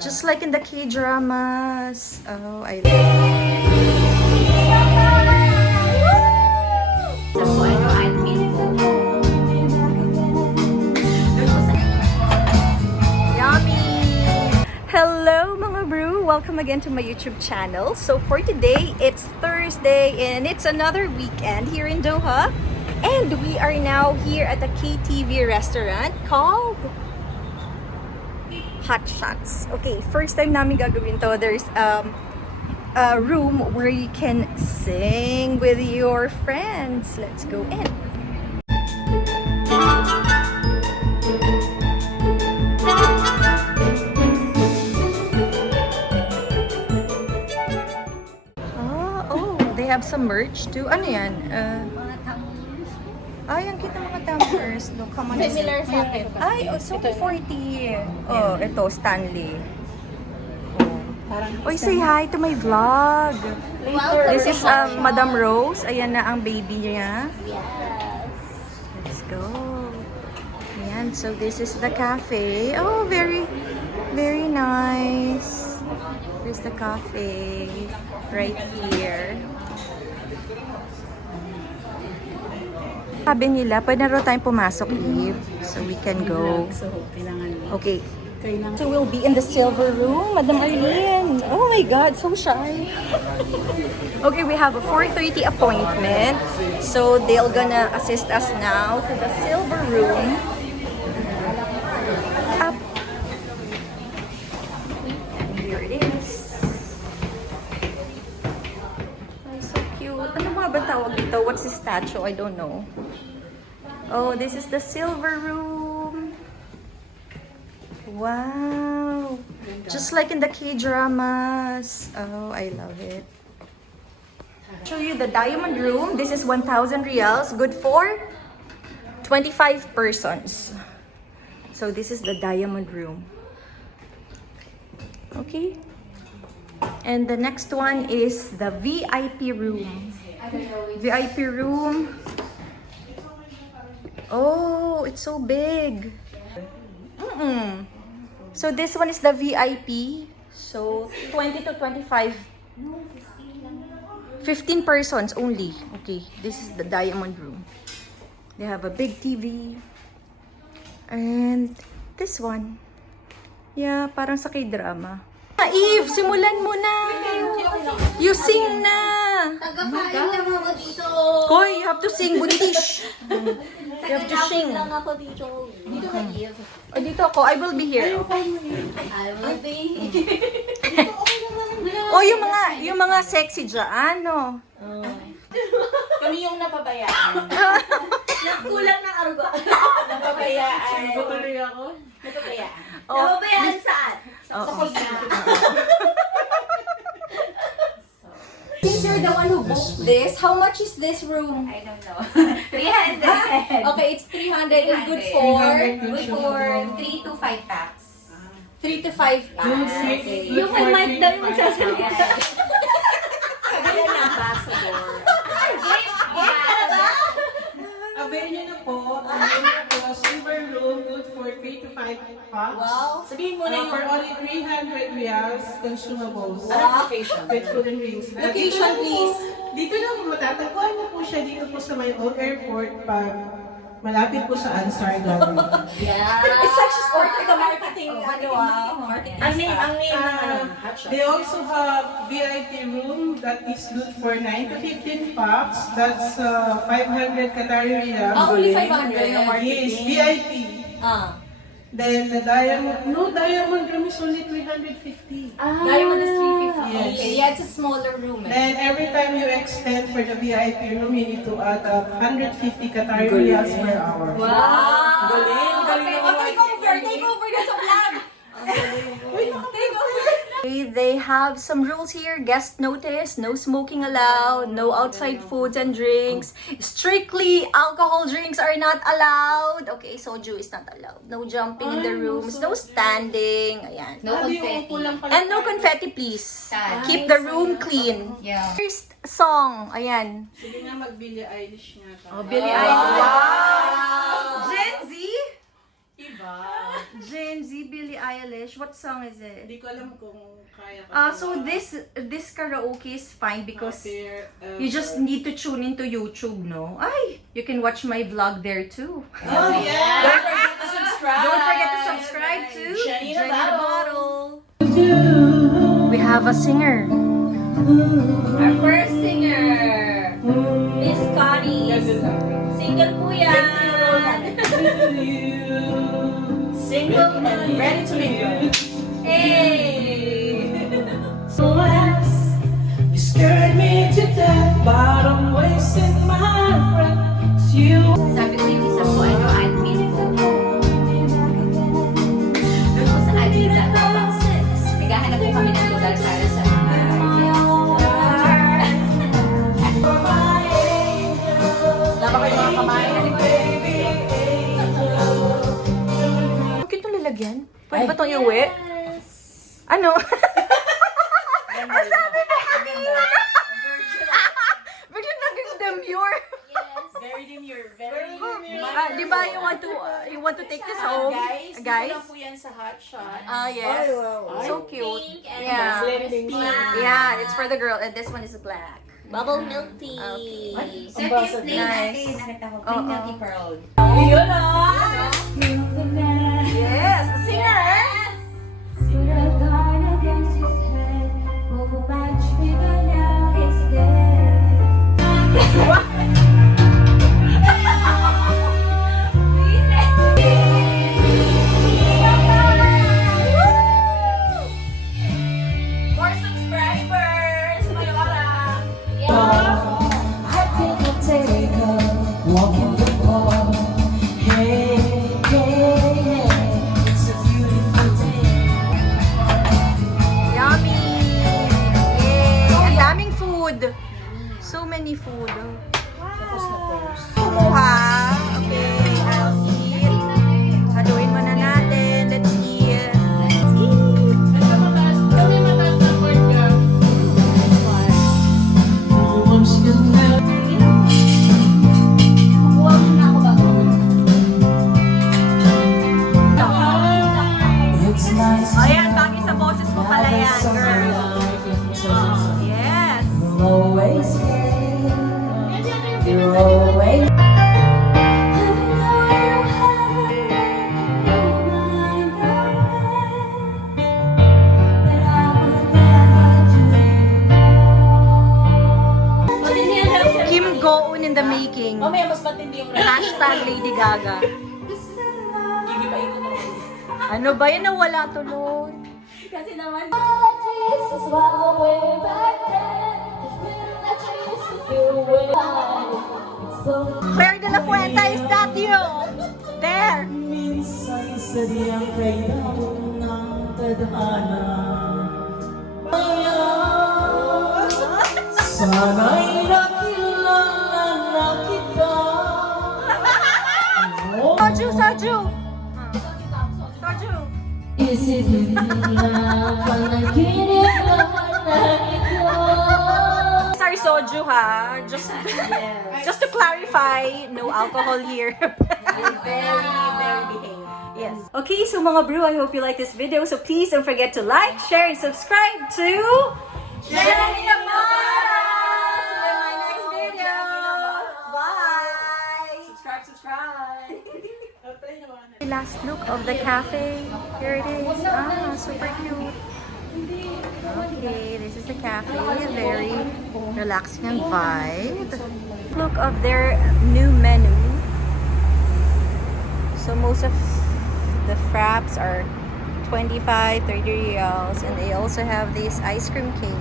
Just like in the K-dramas. Oh, I love Yummy! Hello mga brew! Welcome again to my YouTube channel. So for today, it's Thursday and it's another weekend here in Doha. And we are now here at the KTV restaurant called Hot Shots. Okay, first time namin gagawin to. There's a room where you can sing with your friends. Let's go in. Oh, they have some merch too. Ano yan? Ay, ang kita mga tumblers. Look, how much is it? Similar sa akin. Ay, oh, so 40. Oh, ito, Stanley. Oh. Oy, say hi to my vlog. This is Madam Rose. Ayan na ang baby niya. Yes. Let's go. Ayan, so this is the cafe. Oh, very, very nice. Here's the cafe right here. Sabi nila, pwede na raw tayong pumasok, Eve. So we can go. Okay. So we'll be in the silver room, Madam Arlene. Oh my God, so shy. Okay, we have a 4:30 appointment. So they're gonna assist us now to the silver room. Up. And here it is. Ay, so cute. Ano nga ba tawag dito? What's the statue? I don't know. Oh, this is the silver room. Wow. Just like in the K-dramas. Oh, I love it. Show you the diamond room. This is 1,000 reals. Good for 25 persons. So this is the diamond room. Okay. And the next one is the VIP room. VIP room. Oh, it's so big. So this one is the VIP. So 20 to 25. 15 persons only. Okay, this is the diamond room. They have a big TV. And this one. Yeah, parang sa K-drama. Eve, simulan mo na. You sing na. Tagapain lang ako dito. Hoy, you have to sing, buntish. You have to sing. lang ako dito. Dito ka, Eve. Oh, dito ako. I will be here. I will be. Oh, yung mga sexy dyan, no? Kami yung napabayaan. Kulang ng argo. Napabayaan. Tuloy ako. Napabayaan. Oh. Nababayaan saan? Sa kusina. Since you're the one who booked this, how much is this room? I don't know. 300. Okay, it's 300 and good for 3 to 5 packs. 3 to 5 packs. Okay. Yung may mic daw yung magsasalita. Kaya na ambassador. Avail nyo na po. Avail nyo po. Silver room, good for 3 to 5 packs. Wow. Sabihin mo na yung For only 300 reals, consumables. Anong location? With food and drinks. Location, please. Dito lang, matatagpuan niyo po siya dito po sa may old airport pag malapit po sa Ansar Gallery. It's such a sport of the marketing, marketing. Ang name ng They also have VIP room that is good for 9 to 15 packs. That's 500 Qatari riyals. Only 500. Yes, VIP. Then the diamond room is only 350. Diamond is 350. Yes. Okay, yeah, it's a smaller room. Then every time you extend for the VIP room, you need to add 150 Qatari riyals per hour. Wow! Galing, galing naman. Take over the vlog! They have some rules here. Guest notice, no smoking allowed, no outside foods and drinks. Strictly, alcohol drinks are not allowed. Okay, soju is not allowed. No jumping in the rooms, no standing. Ayan. No confetti. And no confetti, please. Keep the room clean. Yeah. First song, ayan. Sige nga mag-Billie Eilish nga. Oh, Billie Eilish. Wow! Gen Z? Diba? Gen Z, Billie Eilish. What song is it? Hindi ko alam kung kaya ko. So this karaoke is fine because Fair, you just need to tune into YouTube, no? Ay, you can watch my vlog there too. Oh, yeah! Don't forget to subscribe. Don't forget to subscribe to Jenny the Jenny the Bottle. Bottle. We have a singer. Our first singer, Miss Connie. Single po yan. Single and ready to mingle. Hey! You scared me to death, but I'm wasting my breath. It's you. Sabi ko yung isa po, ano, admin po. Doon po sa admin na po. Naghahanap po kami ng lugar para sa Laba kayo mga kamay. Bakit itong lalagyan? Pwede ba itong iuwi? Ano? Sabi na kanina. Biglang naging demure. Very demure. Very Di ba you want to take this home? Guys, Guys? dito lang po yan sa Hot Shots. Yes. Ay, So cute. Pink and Yeah. Pink. Yeah, it's for the girl and this one is black. bubble milk tea. Okay. Sir, yung plain Nice. natin. Nakita ko, Oo. plain milky pearl. Yun ah! Yes, the singer. More subscribers! Mayora! I think I'll take a walk in the park. Hey, hey, hey, it's a beautiful day. Yummy. Yay. Ang daming food. So many food. Kumuha. Okay, I'll eat. Haluin muna natin. Let's eat. Let's eat. Everyone's gonna Huwag na ako bago. It's nice to Ayan, bagay sa boses mo pala have yan, someone girl. like you. Yes. You're always here. You're always. Kim Go-eun in the making. Mamaya mas matindi yung Hashtag Lady Gaga. Hindi ba ikot ako? Ano ba yan? Nawala tuloy. Kasi naman, Claire de la Fuente, is that you? There. Minsan sadyang kailangan ng tadhana. Sana'y nakilala na kita. Soju, soju. Soju. Isipin nila panaginip lahat na ito. Sorry, soju ha. Just to clarify, no alcohol here. Very, very behaved. Yes. Okay, so mga brew, I hope you like this video. So please don't forget to like, share, and subscribe to Jenny the Bottle. See you in my next video. Bye. Subscribe. The last look of the cafe. Here it is. Ah, super cute. Okay, this is the cafe. Very relaxing and vibe. Look of their new menu. So most of the fraps are 25, 30 reals, and they also have this ice cream cake.